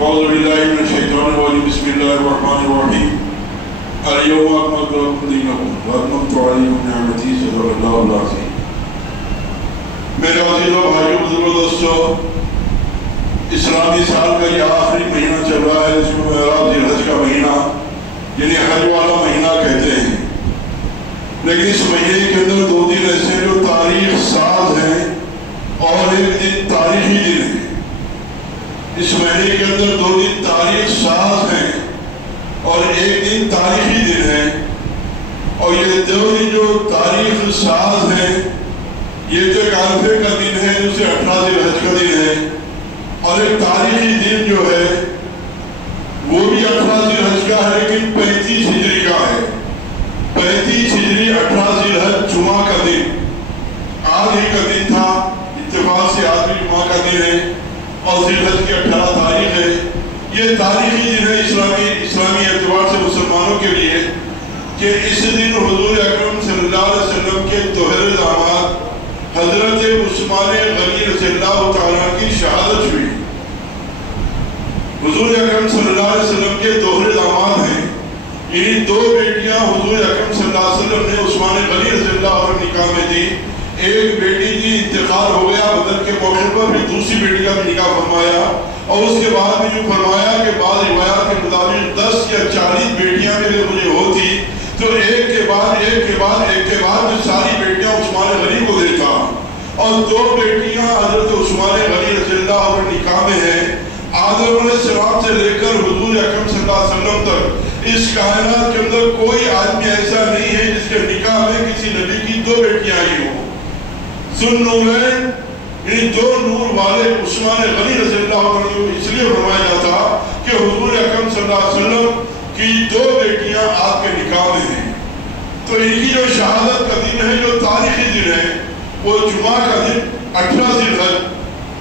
أعوذ بالله من الشيطان الرجيم بسم الله الرحمن الرحيم اليوم أكملت لكم دينكم وأتممت عليكم نعمتي صدق الله العظيم. میرے عزیزوں بھائیوں بزرگوں دوستوں، اسلامی سال کا یہ آخری مہینہ چل رہا ہے جس کو معراج الحج کا مہینہ یعنی حج والا مہینہ کہتے ہیں، لیکن اس مہینے کے اندر 2 دن ایسے ہیں جو تاریخ ساز ہیں اور ایک دن تاریخی دن ہے۔ اس مہینے کے اندر 2 دن تاریخ ساز ہیں اور ایک دن تاریخی دن ہے، اور یہ 2 دن جو تاریخ ساز ہیں یہ تو ایک عرفے کا دن ہے جسے 18 ذی الحج کا دن ہے، اور ایک تاریخی دن جو ہے وہ بھی 18 ذی الحج کا ہے لیکن 35 ہجری کا ہے۔ 35 ہجری 18 ذی الحج جمعہ کا دن آج ہی کا دن تھا، اتفاق سے آج بھی جمعہ کا دن ہے اور ذی الحج کی 18 تاریخ ہے۔ یہ تاریخی دن ہے اسلامی اعتبار سے مسلمانوں کے لیے کہ اس دن حضور اکرم صلی اللہ علیہ وسلم کے طاہر داماد حضرت عثمان غنی رضی اللہ تعالیٰ کی شہادت ہوئی۔ حضور اکرم صلی اللہ علیہ وسلم کے طاہر داماد ہیں، یعنی 2 بیٹیاں حضور اکرم صلی اللہ علیہ وسلم نے عثمان غنی رضی اللہ عنہ نکاح میں دی۔ ایک بیٹی کی انتقال ہو گیا بدر کے موقع پر، پھر دوسری بیٹی کا بھی نکاح فرمایا، اور اس کے بعد بھی جو فرمایا کہ بعض روایات کے مطابق 10 یا 40 بیٹیاں اگر مجھے ہوتی تو ایک کے بعد جو ساری بیٹیاں عثمان غنی کو دیتا، اور 2 بیٹیاں حضرت عثمان غنی رضی اللہ عنہ نکاح میں ہیں۔ آدم علیہ السلام سے لے کر حضور اکرم صلی اللہ علیہ وسلم تک اس کائنات کے اندر کوئی آدمی ایسا نہیں ہے جس کے نکاح میں کسی نبی کی 2 بیٹیاں آئی ہوں۔ ذوالنورین یعنی 2 نور والے عثمان غنی رضی اللہ عنہ اس لیے فرمایا جاتا کہ حضور اکرم صلی اللہ علیہ وسلم کی 2 بیٹیاں آپ کے نکاح میں ہیں۔ تو ان کی جو شہادت کا دن ہے جو تاریخی دن ہے وہ جمعہ کا دن 18 ذی الحج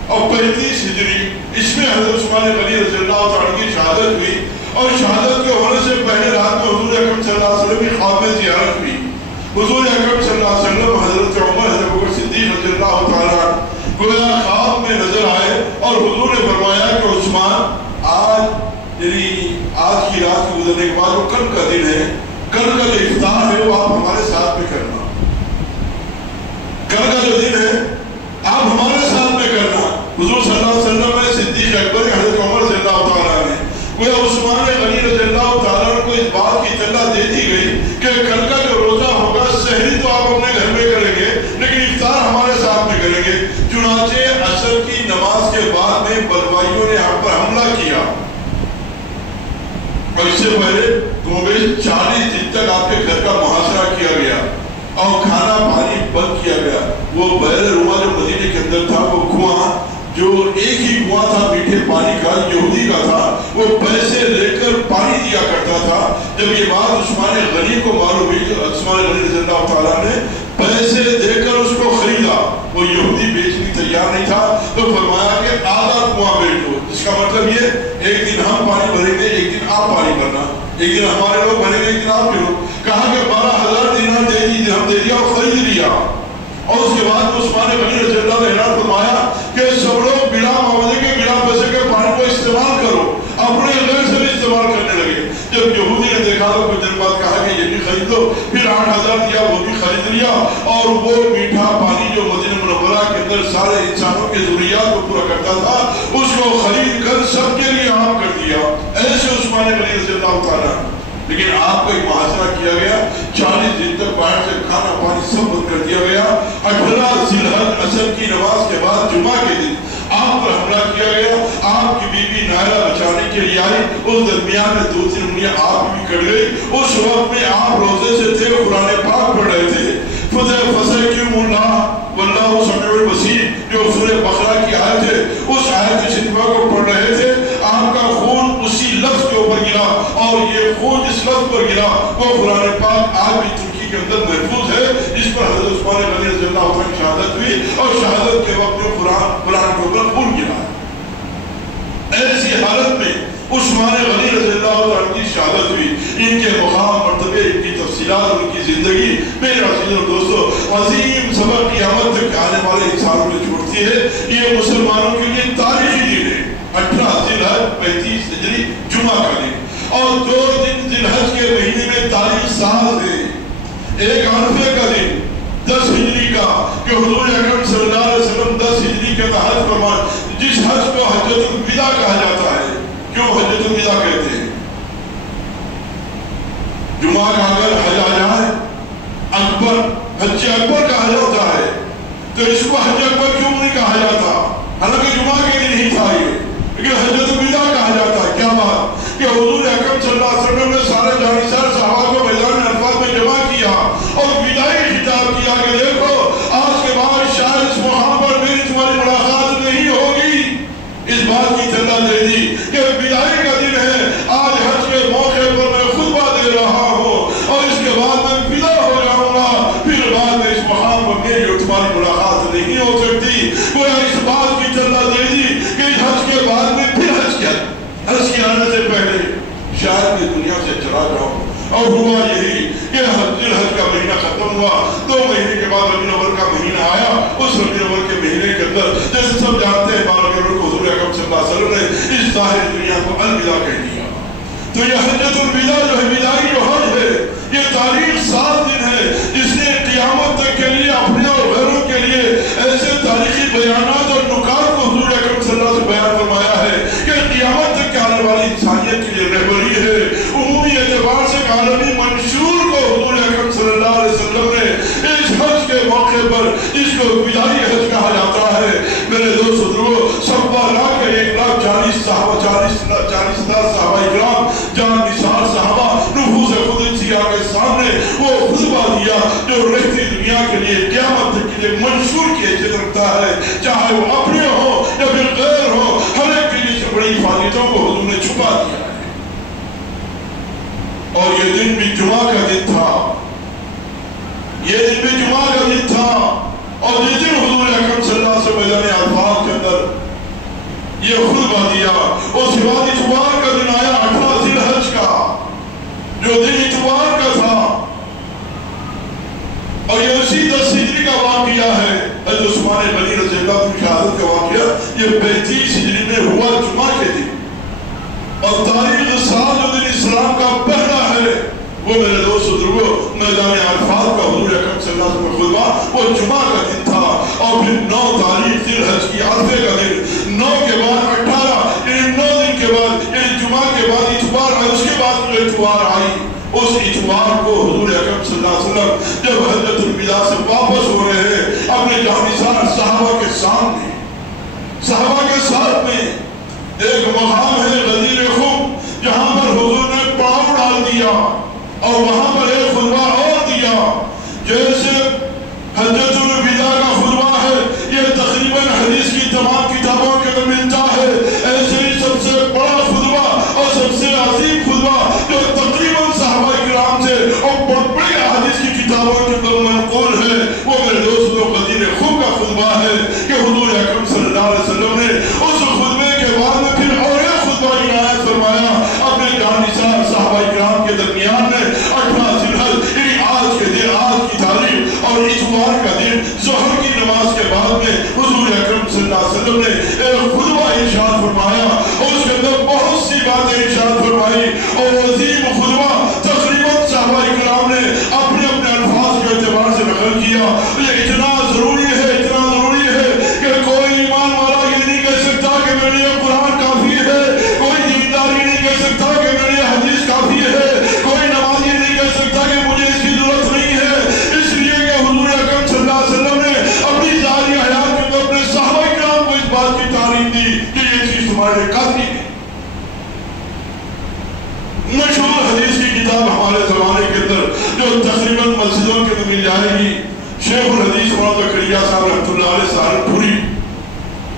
اور 35 ہجری، اس میں حضرت عثمان غنی رضی اللہ عنہ کی شہادت ہوئی، اور شہادت کے ہونے سے پہلے رات میں حضور اکرم صلی اللہ علیہ وسلم کی خواب میں زیارت ہوئی۔ حضور اکرم صلی اللہ علیہ وسلم حضرت عمر حضرت بکر صدیق رضی اللہ تعالیٰ گویا خواب میں نظر آئے اور حضور نے فرمایا کہ عثمان آج کی رات کے گزرنے کے بعد وہ کل کا دن ہے، کل کا جو افطار ہے وہ آپ ہمارے ساتھ میں کرنا، کل کا جو دن ہے آپ ہمارے ساتھ میں کرنا۔ حضور صلی اللہ علیہ وسلم نے صدیق اکبر حضرت عمر رضی اللہ تعالیٰ نے گویا عثمان غنی رضی اللہ تعالیٰ کو اس بات کی اطلاع دے دی گئی کہ کل کا جو روزہ ہوگا سحری تو آپ اپنے گھر میں کریں گے لیکن افطار ہمارے ساتھ میں کریں گے۔ چنانچہ عصر کی نماز کے بعد میں بلوائیوں نے ہم پر حملہ کیا، اور اس سے پہلے 40 دن تک آپ کے گھر کا محاصرہ کیا گیا اور کھانا پانی بند کیا گیا۔ وہ بحر روما جو مدینے کے اندر تھا، وہ کنواں جو ایک ہی کنواں تھا میٹھے پانی کا، یہودی کا تھا، وہ پیسے لے کر پانی دیا کرتا تھا۔ جب یہ بات عثمان غنی کو معلوم ہوئی تو عثمان غنی رضی اللہ تعالیٰ نے پیسے دے کر اس کو خریدا، وہ یہودی بیچنے تیار نہیں تھا، تو فرمایا کہ آدھا کنواں بیچ دو۔ اس کا مطلب یہ ایک دن ہم پانی بھریں گے، ایک دن آپ پانی بھرنا، ایک دن ہمارے لوگ بھریں گے، ایک دن آپ بھی۔ کہا کہ 12,000 دینار دے دی، ہم دے دیا اور خرید لیا۔ اور اس کے بعد عثمان غنی رضی اللہ نے اعلان فرمایا کہ سب لوگ بلا معاوضے کے بلا پیسے کے پانی کو استعمال کرو، اپنے غیر سے بھی استعمال کرنے لگے۔ جب یہودی نے دیکھا تو کچھ دن بعد کہا کہ یہ بھی خرید لو، پھر 8,000 دیا، وہ بھی خرید لیا، اور وہ میٹھا پانی جو مدینہ منورہ کے اندر سارے انسانوں کے ضروریات کو پورا کرتا تھا اس کو خرید کر سب کے لیے عام کر دیا۔ ایسے عثمان غنی رضی اللہ تعالیٰ، لیکن آپ کا ایک محاصرہ کیا گیا، 40 دن تک باہر سے کھانا پانی سب بند کر دیا گیا۔ 18 ذی الحج عصر کی نماز کے بعد جمعہ کے دن آپ پر حملہ کیا گیا۔ آپ کی بیوی نائلہ بچانے کے لیے آئی، اس درمیان میں 2-3 انگلیاں آپ بھی کٹ گئی۔ اس وقت میں آپ روزے سے تھے، قرآن پاک پڑھ رہے تھے، فَسَيَكْفِيكُمُ اللَّهُ وَاللَّهُ سَمِيعٌ بَصِيرٌ، جو سورہ بقرہ کی آیت ہے، اس آیت کے شفا کو پڑھ رہے تھے۔ آپ کا خون اسی لفظ کے اوپر گرا، اور یہ خون جس لفظ پر گرا وہ قرآن پاک آج بھی ترکی کے اندر محفوظ ہے، جس پر حضرت عثمان غنی رضی اللہ عنہ کی شہادت ہوئی، اور شہادت کے وقت میں قرآن کے اوپر خون گرا۔ ایسی حالت میں عثمان غنی رضی اللہ عنہ کی شہادت ہوئی۔ ان کے مقام مرتبے، ان کی تفصیلات، ان کی زندگی میرے عزیزوں دوستو عظیم سبق قیامت تک آنے والے انسانوں میں چھوڑتی ہے۔ یہ مسلمانوں کے لیے تاریخی دن ہے، 18 ذی الحج 35 ہجری جمعہ کا دن، اور 2 دن ذی الحج کے مہینے میں تاریخ سال ہے، ایک عرفے کا دن 10 ہجری کا، کہ حضور اکرم صلی اللہ علیہ وسلم 10 ہجری کے حج فرمائے، جس حج کو حجۃ الوداع کہا جاتا ہے۔ کیوں حجۃ الوداع کہتے ہیں؟ جمعہ کا اگر حج آ جائے، اکبر، حج اکبر کہا جاتا ہے، تو اس کو حج اکبر کیوں نہیں کہا جاتا؟ حالانکہ جمعہ کے دن ہی تھا یہ، لیکن حجۃ الوداع کہا جاتا ہے۔ کیا بات کہ حضور اکرم صلی اللہ علیہ وسلم نے سارے جانشار صحابہ کو میدان عرفات میں جمع کیا اور وداعی خطاب کیا کہ دیکھو آج کے بعد شاید اس مقام پر میری تمہاری ملاقات نہیں ہوگی۔ اس بات کی اطلاع دے دی کہ وداعی کا دن ہے، آج حج کے موقع پر میں خطبہ دے رہا ہوں اور اس کے بعد میں ودا ہو جاؤں گا، پھر بعد میں اس مقام پر میری اور تمہاری ملاقات نہیں ہو سکتی۔ گویا اس بات کی اطلاع دے دی کہ اس حج کے بعد میں پھر حج کیا، حج کے آنے سے پہلے شاید میں دنیا سے چلا جاؤں۔ اور ہوا یہی کہ حج کا مہینہ ختم ہوا، 2 مہینے کے بعد ربیع الاول کا مہینہ آیا۔ اس ربیع الاول کے مہینے کے اندر جیسے سب جانتے ہیں 12 ربیع الاول کو حضور اکرم صلی اللہ علیہ وسلم نے اس ظاہر دنیا کو الوداع کہہ دیا۔ تو یہ حجۃ الوداع جو ہے، وداعی جو حج ہے، یہ تاریخ 7 دن ہے جس نے قیامت تک کے لیے اپنے اور غیروں کے لیے ایسے تاریخی بیانات اور نکات کو حضور اکرم صلی اللہ علیہ وسلم سے بیان فرمایا ہے کہ قیامت تک کے آنے والی انسانیت کے لیے رہبری ہے۔ عمومی اعتبار سے عالمی منشور کو حضور اکرم صلی اللہ علیہ وسلم نے اس حج کے موقع پر، جس کو وداعی حج کہا جاتا ہے، میرے دوست بزرگوں، 1,40,40 صحابہ، 40,000 صحابہ اکرام، جان نثار صحابہ، نفوس قدسیہ کے سامنے وہ خطبہ دیا جو رہتی دنیا کے لیے، قیامت تک کے لیے منشور کی حیثیت رکھتا ہے، چاہے وہ اپنے ہو یا پھر غیر ہو، ہر ایک کے لیے سے بڑی حفاظتوں کو حضور نے چھپا دیا ہے۔ اور یہ دن بھی جمعہ کا دن تھا، یہ دن بھی جمعہ کا دن تھا، اور جس دن حضور اکرم صلی اللہ علیہ وسلم میدان عرفات کے اندر یہ خطبہ دیا، اس کے بعد اتوار کا دن آیا، 18 ذی الحج کا، جو دن اتوار کا تھا، اور یہ اسی 10 ہجری کا واقعہ ہے۔ حضرت عثمان غنی رضی اللہ عنہ کی شہادت کا واقعہ یہ 35 ہجری میں ہوا جمعہ کے دن، اور تاریخ سال جو دن اسلام کا پہلا ہے وہ میرے دوست بزرگوں میدان عرفات کا حضور اکرم صلی اللہ علیہ وسلم خطبہ وہ جمعہ کا دن تھا۔ اور پھر 9 تاریخ ذی الحج کی عرفے کا دن، 9 کے بعد 18، یعنی 9 دن کے بعد، یعنی جمعہ کے بعد اتوار آئی، اس کے بعد جو اتوار آئی، اس اتوار کو حضور اکرم صلی اللہ علیہ وسلم جب حجۃ الوداع سے واپس ہو رہے ہیں اپنے جانشار صحابہ کے سامنے، صحابہ کے ساتھ میں ایک مقام ہے غدیر خم، جہاں پر حضور نے پاؤں ڈال دیا اور وہاں پر ایک خطبہ اور دیا۔ جیسے حجۃ الوداع کا خطبہ ہے، یہ تقریباً حدیث کی تمام کتابوں کے اندر ملتا ہے، ایسے ہی سب سے بڑا خطبہ اور سب سے عظیم خطبہ جو تقریباً صحابہ کرام سے اور بڑی حدیث کی کتابوں کے اندر منقول ہے، وہ میرے دوستوں غدیر خم کا خطبہ ہے کہ حضور اکرم صلی اللہ علیہ وسلم نے اس خطبے کے بعد میں پھر اور ایک خطبہ عنایت فرمایا اپنے جانشار صحابہ کرام کے درمیان میں۔ 18 ذی الحج، یعنی آج کے دن، آج کی تاریخ اور اتوار کا دن، ظہر کی نماز کے بعد میں حضور اکرم صلی اللہ علیہ وسلم نے ایک خطبہ ارشاد فرمایا، اور اس کے اندر بہت سی باتیں ارشاد فرمائی، اور عظیم خطبہ تقریباً صحابہ کرام نے اپنے اپنے الفاظ کے اعتبار سے نقل کیا۔ یہ اتنا ضروری ہے، اتنا ضروری ہے کہ کوئی ایمان والا یہ نہیں کہہ سکتا کہ میرے لیے قرآن کافی ہے، کوئی دینداری نہیں کہہ سکتا کہ میرے لیے حدیث کافی ہے، کوئی نمازی نہیں کہہ سکتا کہ مجھے اس کی ضرورت نہیں ہے، اس لیے کہ حضور اکرم صلی اللہ علیہ وسلم نے اپنی ظاہری حیات کے اندر اپنے صحابہ کرام کو اس بات کی تعلیم دی کہ یہ چیز تمہارے لیے کافی ہے۔ مشہور حدیث کی کتاب ہمارے زمانے کے اندر جو تقریباً مسجدوں کے اندر مل جائے گی، شیخ الحدیث مولانا زکریا صاحب رحمۃ اللہ علیہ سہارنپوری،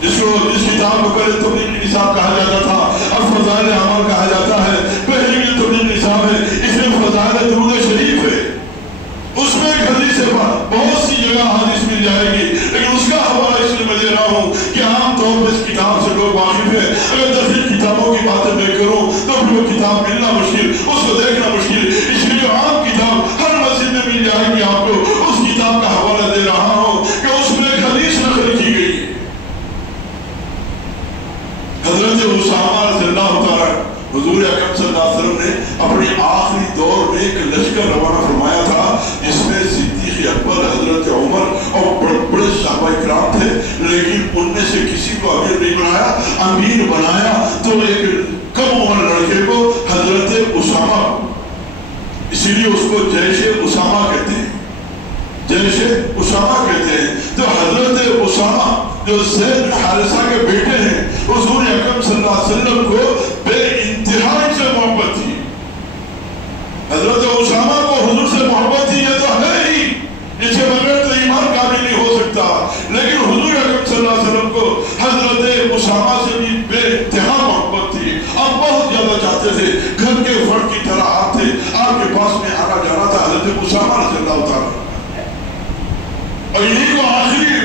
جس کتاب کو پہلے تبلیغ نصاب کہا جاتا تھا اور فضائل اعمال کہا جاتا ہے، پہلے یہ تبلیغ نصاب ہے، اس میں فضائل درود شریف ہے، اس میں ایک حدیث ہے، بہت سی جگہ حدیث مل جائے گی، لیکن اس کا حوالہ اس لیے میں دے رہا ہوں کہ عام طور پر اس کتاب سے لوگ واقف ہیں، اگر تفریح کتابوں کی باتیں میں کروں تو پھر وہ کتاب ملنا مشکل، اس کو دیکھنا مشکل، اس لیے عام کتاب ہر مسجد میں مل جائے گی، آپ کو اس کتاب کا حوالہ دے رہا ہوں کہ اس میں ایک حدیث نقل کی گئی ہے۔ حضرت اسامہ اکرم صلی اللہ علیہ وسلم نے اپنے آخری دور میں ایک لشکر روانہ فرمایا تھا جس میں صدیق اکبر، حضرت عمر اور بڑے بڑے صحابہ کرام تھے، لیکن ان میں سے کسی کو امیر نہیں بنایا. امیر بنایا تو ایک کم عمر لڑکے کو، حضرت اسامہ، اسی لیے اس کو جیش اسامہ کہتے ہیں، جیش اسامہ کہتے ہیں. تو حضرت اسامہ جو زید بن حارثہ کے بیٹے ہیں، حضور اکرم صلی اللہ علیہ وسلم کو بے انتہا سے محبت تھی. حضرت اسامہ کو حضور سے محبت تھی، یہ تو ہے ہی، اس کے بغیر تو ایمان کامل نہیں ہو سکتا. لیکن حضور اکرم صلی اللہ علیہ وسلم کو حضرت اسامہ سے بھی بے انتہا محبت تھی. آپ بہت زیادہ چاہتے تھے، گھر کے فرد کی طرح آپ تھے، آپ کے پاس میں آنا جانا تھا حضرت اسامہ رضی اللہ تعالیٰ. اور انہی کو آخری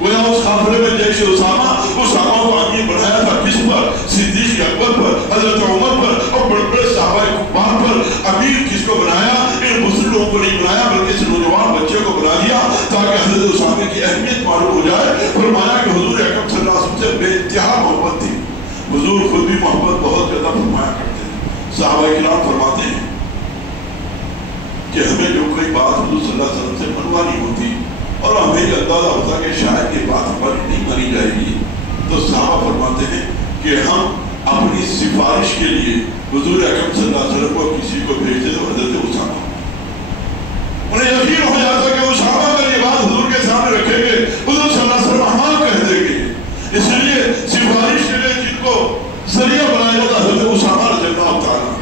گویا اس قافلے میں جیش اسامہ کو امیر بنایا تھا. کس پر؟ صدیق اکبر پر، حضرت عمر پر اور بڑے بڑے صحابہ کفار پر. امیر کس کو بنایا؟ ان بزرگ لوگوں کو نہیں بنایا بلکہ اس نوجوان بچے کو بنا دیا تاکہ حضرت اسامہ کی اہمیت معلوم ہو جائے. فرمایا کہ حضور اکرم صلی اللہ علیہ وسلم سے بے انتہا محبت تھی. حضور خود بھی محبت بہت زیادہ فرمایا کرتے ہیں. صحابہ کرام فرماتے ہیں کہ ہمیں جو کوئی بات حضور صلی اللہ علیہ وسلم سے منوانی ہوتی اور ہمیں یہ اندازہ ہوتا کہ شاید یہ بات ہماری نہیں مانی جائے گی، تو صحابہ فرماتے ہیں کہ ہم اپنی سفارش کے لیے حضور اکرم صلی اللہ علیہ وسلم کو کسی کو بھیجتے تو حضرت اسامہ. انہیں یقین ہو جاتا کہ اسامہ اگر یہ بات حضور کے سامنے رکھیں گے حضور صلی اللہ علیہ وسلم ہاں کہہ دیں گے. اس لیے سفارش کے لیے جن کو ذریعہ بنایا جاتا حضرت اسامہ رضی اللہ تعالیٰ،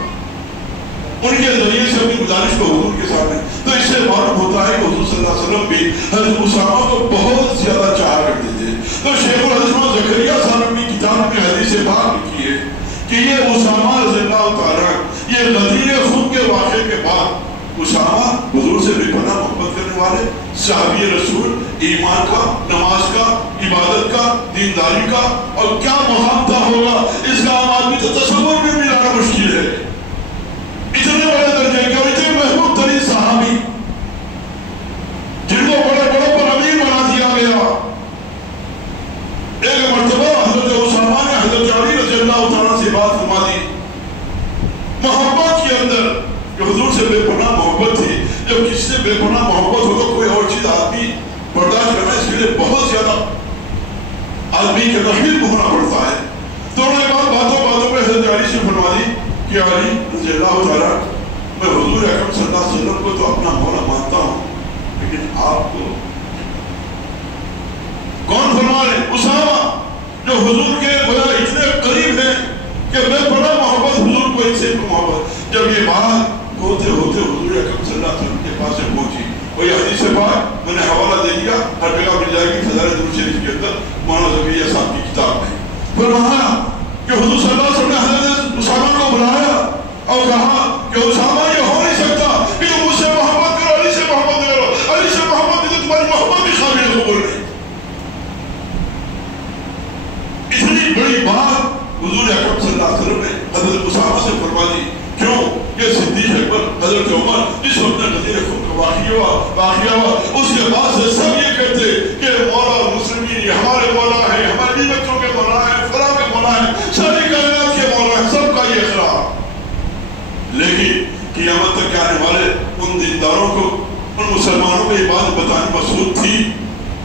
ان کے ذریعے سے اپنی گزارش کو حضور کے سامنے. تو اس سے معلوم ہوتا ہے کہ حضور صلی اللہ علیہ وسلم بھی حضرت اسامہ کو بہت زیادہ چاہا کرتے تھے. تو شیخ الحدیث زکریا صاحب اپنی کتاب میں حدیث پاک لکھی ہے کہ یہ اسامہ رضی اللہ تعالیٰ، یہ غدیر خون کے واقعے کے بعد اسامہ حضور سے بے پناہ محبت کرنے والے، صحابی رسول، ایمان کا، نماز کا، عبادت کا، دینداری کا، اور کیا مقام تھا ہوگا اس کا عام آدمی تو تصور میں بھی لانا مشکل ہے. اتنے بڑے درجے کے اور اتنے محبوب ترین صحابی جن کو بڑے بڑوں پر امیر بنا دیا گیا. ایک مرتبہ حضرت اسامہ نے حضرت علی رضی اللہ تعالیٰ سے بات فرما دی محبت کے اندر کہ حضور سے بے پناہ محبت تھی. جب کسی سے بے پناہ محبت ہو تو کوئی اور چیز آدمی برداشت کرنا اس کے لیے بہت زیادہ آدمی کے رحیل ہونا پڑتا ہے. تو انہوں نے باتوں میں حضرت علی سے فرما دی کہ علی رضی اللہ تعالیٰ، میں حضور اکرم صلی اللہ علیہ وسلم کو تو اپنا مولا مانتا ہوں، لیکن آپ کو کون فرما رہے؟ اسامہ جو حضور کے گویا اتنے قریب ہیں کہ بے پناہ محبت حضور کو ان سے محبت. جب یہ بات ہوتے ہوتے حضور اکرم صلی اللہ علیہ وسلم کے پاس سے پہنچی، وہی حدیث پاک میں نے حوالہ دے دیا، ہر جگہ مل جائے گی خزانہ درود شریف کے اندر مولانا زکریا صاحب کی کتاب میں. فرمایا کہ حضور صلی اللہ علیہ وسلم نے حضرت اسامہ کو بلایا اور کہا کہ اسامہ یہ ہو نہیں سکتا کہ تم مجھ سے محبت کرو، علی سے محبت کرو، علی سے محبت کرو، تمہاری محبت بھی قابل قبول نہیں. اتنی بڑی بات حضور اکرم صلی اللہ علیہ وسلم نے حضرت اسامہ سے فرما دی. کیوں کہ صدیق اکبر، حضرت عمر جس وقت غدیر خون کا واقعہ ہوا اس کے بعد سے سب یہ کہتے کہ مولا مسلمین ہمارے مولا ہے، ہمارے بھی بچوں کے مولا ہے، فلاں کے مولا ہے، ساری کائنات کے مولا ہے، سب کا یہ اقرار. لیکن قیامت تک آنے والے ان دینداروں کو، ان مسلمانوں کو یہ بات بتانی مقصود تھی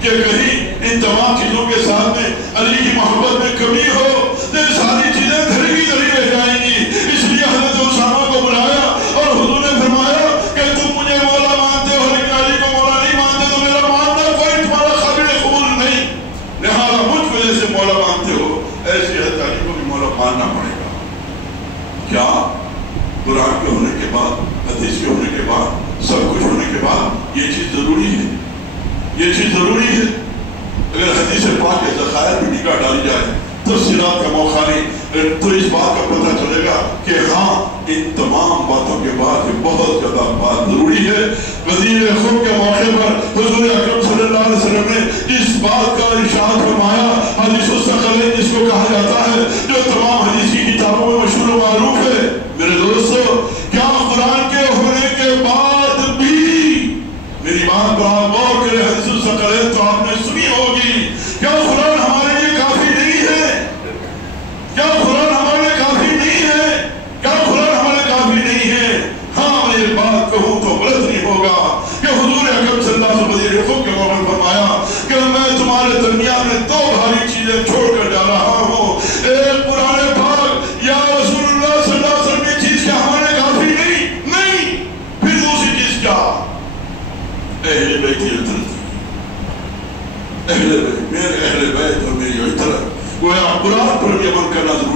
کہ کہیں ان تمام چیزوں کے ساتھ میں علی کی محبت میں کمی ہو تو یہ ساری چیزیں دھری کی دھری رہ جائیں گی. اس لیے حضرت اسامہ کو بلایا اور حضور نے فرمایا کہ تم مجھے مولا مانتے ہو لیکن علی کو مولا نہیں مانتے تو میرا ماننا کوئی تمہارا قابل قبول نہیں، لہذا مجھ وجہ سے مولا مانتے ہو، ایسے حضرت علی کو بھی مولا ماننا پڑے گا. کیا قرآن کے ہونے کے بعد، حدیث کے ہونے کے بعد، سب کچھ ہونے کے بعد یہ چیز ضروری ہے؟ یہ چیز ضروری ہے. اگر حدیث پاک کے ذخائر میں نگاہ ڈالی جائے تفصیلات کا موقع نہیں تو اس بات کا پتہ چلے گا کہ ہاں ان تمام باتوں کے بعد یہ بہت زیادہ بات ضروری ہے. غدیر خون کے موقع پر حضور اکرم صلی اللہ علیہ وسلم نے اس بات کا ارشاد فرمایا، حدیث الثقلین جس کو کہا جاتا ہے، جو تمام حدیث کی کتابوں میں مشہور و معروف ہے. میرے دوستو، کیا قرآن کے ہونے کے بعد بھی، میری بات پر آپ غور کریں، حدیث الثقلین تو آپ نے سنی ہوگی، کیا قرآن ہمارے لیے کافی نہیں ہے؟ کیا قرآن ہمارے لیے کافی نہیں ہے؟ کیا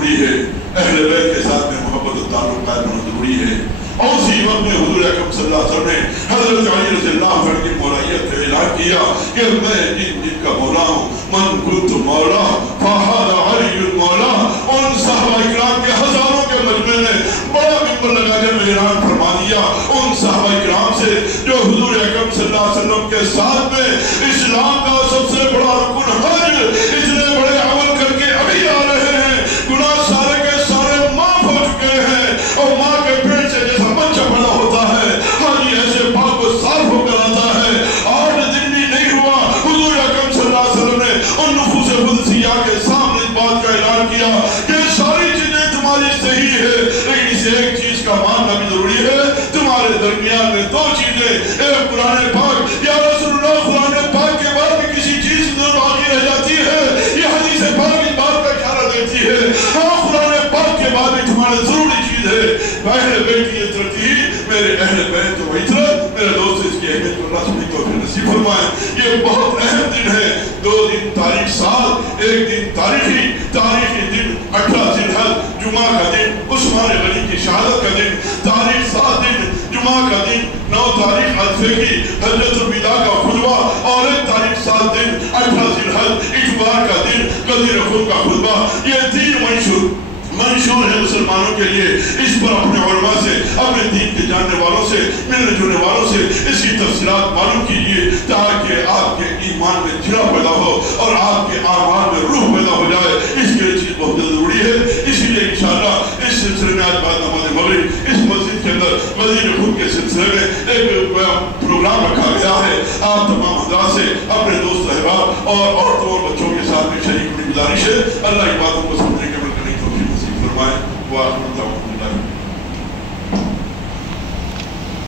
ضروری ہے, اہل بیت کے ساتھ میں محبت و تعلق قائم ہونا ضروری ہے. اور اسی وقت میں حضور اکرم صلی اللہ علیہ وسلم نے حضرت علی رضی اللہ عنہ کی مولائیت کا اعلان کیا کہ میں جن کا مولا ہوں, من کنت مولا فہذا علی مولا. ان صحابہ اکرام کے ہزاروں کے مجمع نے بڑا ممبر لگا کر اعلان فرما دیا ان صحابہ اکرام سے جو حضور اکرم صلی اللہ علیہ وسلم کے ساتھ میں اسلام کا سب سے بڑا رکن حج اتنے بڑے عمل کر کے ابھی آ رہے ہیں, گناہ سارے کے سارے معاف ہو چکے ہیں, اور ماں کے پیٹ سے جیسا بچہ بڑا ہوتا ہے حاجی ایسے پاک و صاف ہو کر آتا ہے. 8 دن بھی نہیں ہوا حضور اکرم صلی اللہ علیہ وسلم نے ان نفوس قدسیہ کے سامنے اس بات کا اعلان کیا کہ ساری چیزیں تمہاری صحیح ہے, لیکن اس ایک چیز کا ماننا بھی ضروری ہے, تمہارے درمیان میں 2 چیزیں, ایک قرآن پاک, یا رسول اللہ قرآن پاک کے بعد بھی کسی چیز باقی رہ جاتی ہے, یہ حدیث پاک اس بات کا اشارہ دیتی ہے. ہاں قرآن پاک کے بعد بھی تمہارے ضروری چیز ہے اہل بیت کی عطرت ہی, میرے اہل بیت و عطرت. میرے دوست اس کی اہمیت کو اللہ سبحانہ توفیق نصیب فرمائے. یہ بہت اہم دن ہے, 2 دن تاریخ سال, ایک دن تاریخی دن 18 ذی الحج جمعہ کا دن, عثمان غنی کی شہادت کا دن, تاریخ 7 دن جمعہ کا دن, 9 تاریخ عرفے کی حجۃ الوداع کا خطبہ, اور 1 تاریخ 7 دن 18 ذی الحج اتوار کا دن غدیر خون کا خطبہ. یہ 3 منشور ہے مسلمانوں کے لیے. اس پر اپنے علماء سے, اپنے دین کے جاننے والوں سے, ملنے جلنے والوں سے اس کی تفصیلات معلوم کیجیے تاکہ آپ کے ایمان میں جرا پیدا ہو اور آپ کے اعمال میں روح پیدا ہو جائے. اس کے لیے چیز بہت ضروری ہے. اسی لیے انشاءاللہ اس سلسلے میں آج بعد نماز مغرب اس مسجد کے اندر غدیر خون کے سلسلے میں ایک پروگرام رکھا گیا ہے. آپ تمام حضرات سے اپنے دوست احباب اور عورتوں اور بچوں کے ساتھ میں شریک ہونے کی گزارش ہے. اللہ کی باتوں کو سمجھنے کے عمل کرنے کی توفیق نصیب فرمائے.